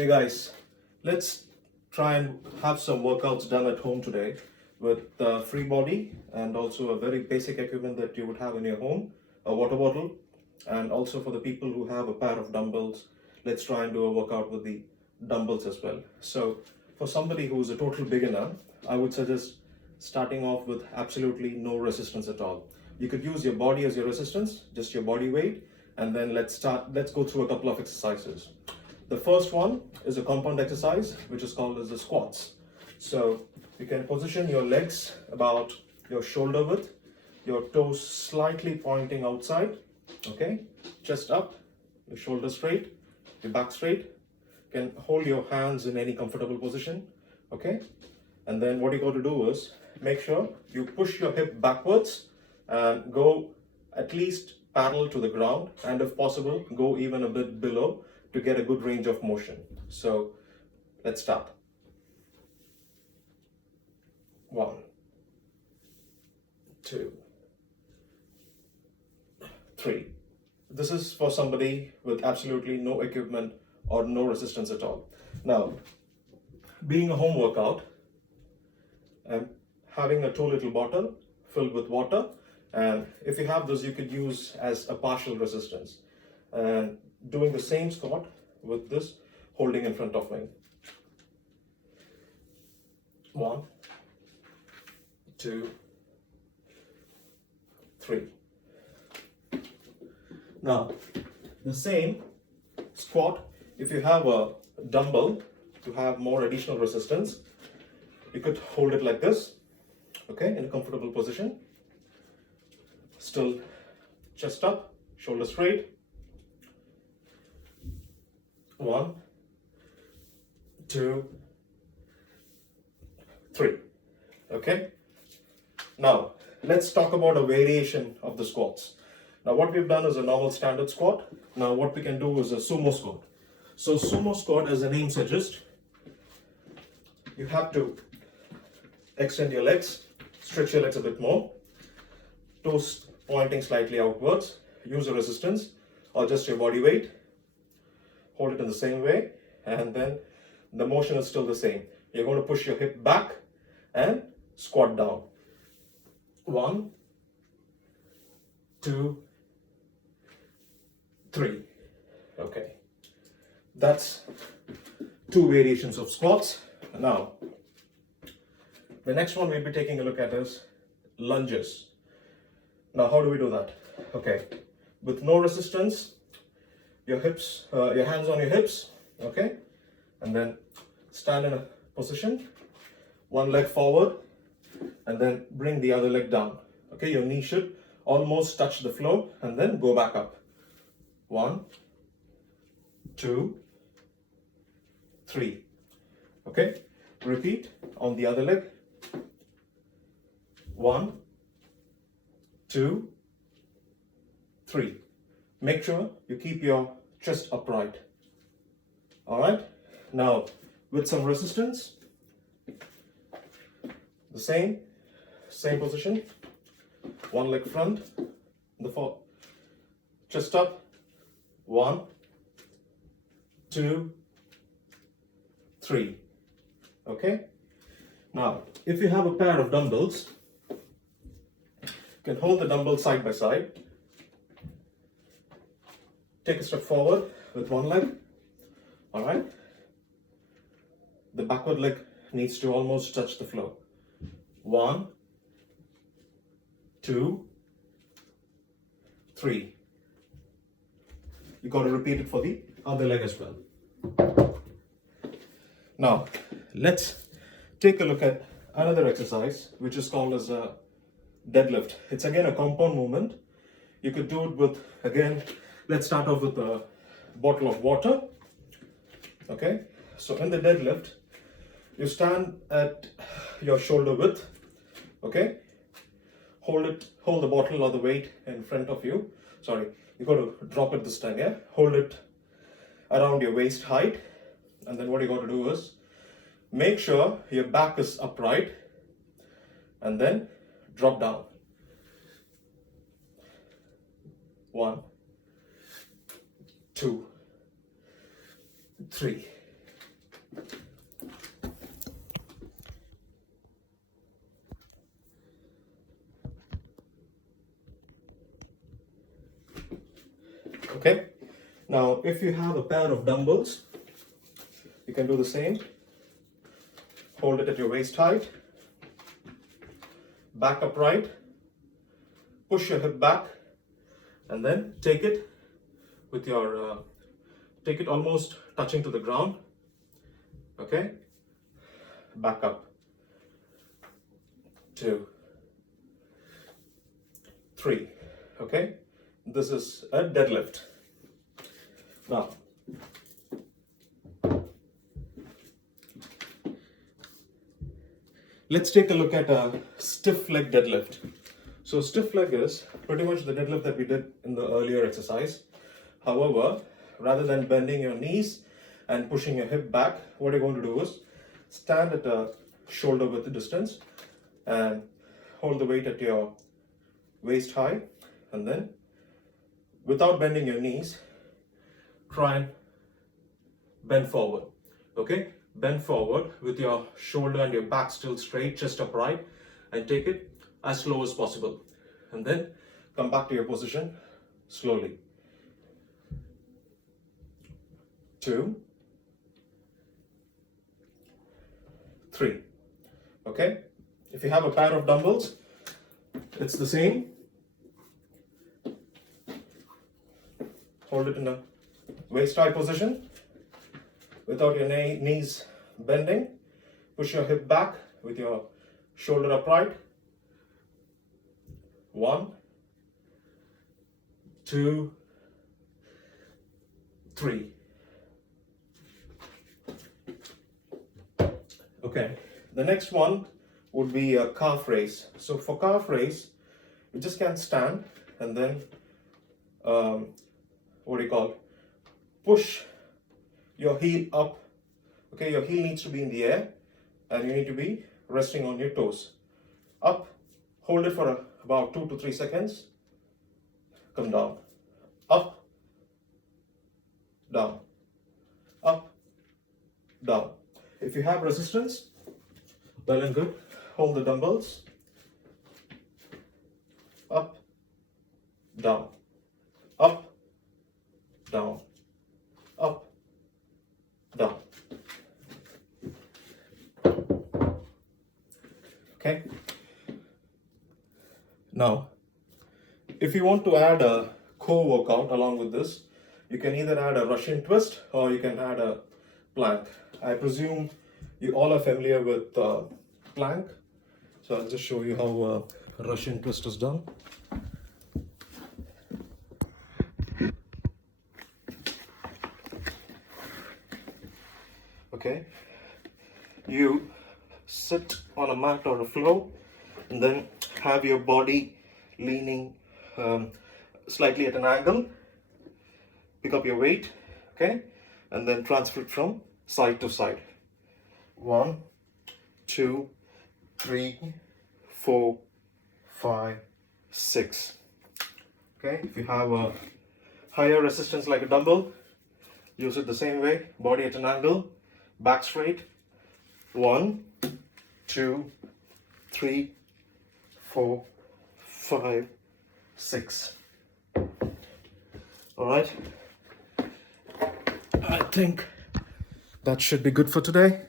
Hey guys, let's try and have some workouts done at home today with free body and also a very basic equipment that you would have in your home, a water bottle, and also for the people who have a pair of dumbbells, let's try and do a workout with the dumbbells as well. So for somebody who's a total beginner, I would suggest starting off with absolutely no resistance at all. You could use your body as your resistance, just your body weight, and then let's go through a couple of exercises. The first one is a compound exercise, which is called as the squats. So you can position your legs about your shoulder width, your toes slightly pointing outside, okay? Chest up, your shoulders straight, your back straight. You can hold your hands in any comfortable position, okay? And then what you got to do is make sure you push your hip backwards and go at least parallel to the ground, and if possible, go even a bit below to get a good range of motion. So let's start. 1, 2, 3. This is for somebody with absolutely no equipment or no resistance at all. Now, being a home workout, I'm having a 2-liter bottle filled with water, and if you have this, you could use as a partial resistance. And doing the same squat with this holding in front of me. 1, 2, 3. Now, the same squat, if you have a dumbbell to have more additional resistance, you could hold it like this, okay, in a comfortable position. Still chest up, shoulders straight. 1, 2, 3. Okay. Now let's talk about a variation of the squats. Now what we've done is a normal standard squat. Now what we can do is a sumo squat. So sumo squat, as the name suggests, you have to extend your legs, stretch your legs a bit more, toes pointing slightly outwards, use a resistance or just your body weight. Hold it in the same way, and then the motion is still the same. You're going to push your hip back and squat down. 1, 2, 3. Okay. That's 2 variations of squats. Now, the next one we'll be taking a look at is lunges. Now, how do we do that? Okay. With no resistance, your hands on your hips, okay, and then stand in a position, one leg forward, and then bring the other leg down. Okay, your knee should almost touch the floor, and then go back up. 1, 2, 3. Okay, repeat on the other leg. 1, 2, 3. Make sure you keep your chest upright. All right. Now, with some resistance, the same position. One leg front, chest up. 1, 2, 3. Okay. Now, if you have a pair of dumbbells, you can hold the dumbbell side by side. Take a step forward with one leg, all right? The backward leg needs to almost touch the floor. 1, 2, 3. You got to repeat it for the other leg as well. Now, let's take a look at another exercise, which is called as a deadlift. It's again a compound movement. You could do it with, again, let's start off with a bottle of water. Okay, so in the deadlift, you stand at your shoulder width. Okay, hold the bottle or the weight in front of you. Sorry, you got to drop it this time. Yeah, hold it around your waist height, and then what you got to do is make sure your back is upright, and then drop down. 1, 2, 3. Okay. Now, if you have a pair of dumbbells, you can do the same. Hold it at your waist height. Back upright. Push your hip back, and then take it with your take it almost touching to the ground. Okay. Back up. 2, 3. Okay. This is a deadlift. Now, let's take a look at a stiff leg deadlift. So stiff leg is pretty much the deadlift that we did in the earlier exercise. However, rather than bending your knees and pushing your hip back, what you're going to do is stand at a shoulder width distance and hold the weight at your waist high, and then without bending your knees, try and bend forward. Okay, bend forward with your shoulder and your back still straight, chest upright, and take it as slow as possible, and then come back to your position slowly. 2, 3. Okay, if you have a pair of dumbbells, it's the same. Hold it in a waist high position without your knees bending. Push your hip back with your shoulder upright. 1, 2, 3. Okay, the next one would be a calf raise. So for calf raise, you just can't stand and then push your heel up. Okay, your heel needs to be in the air and you need to be resting on your toes. Up, hold it for about 2 to 3 seconds. Come down. Up, down. Up, down. If you have resistance, well and good. Hold the dumbbells. Up, down. Up, down. Up, down. Okay. Now, if you want to add a core workout along with this, you can either add a Russian twist or you can add a plank. I presume you all are familiar with plank, so I'll just show you how a Russian twist is done. Okay, you sit on a mat or a floor and then have your body leaning slightly at an angle. Pick up your weight, okay, and then transfer it from side to side. 1, 2, 3, 4, 5, 6. Okay, if you have a higher resistance like a dumbbell, use it the same way. Body at an angle, back straight. 1, 2, 3, 4, 5, 6. All right. I think that should be good for today.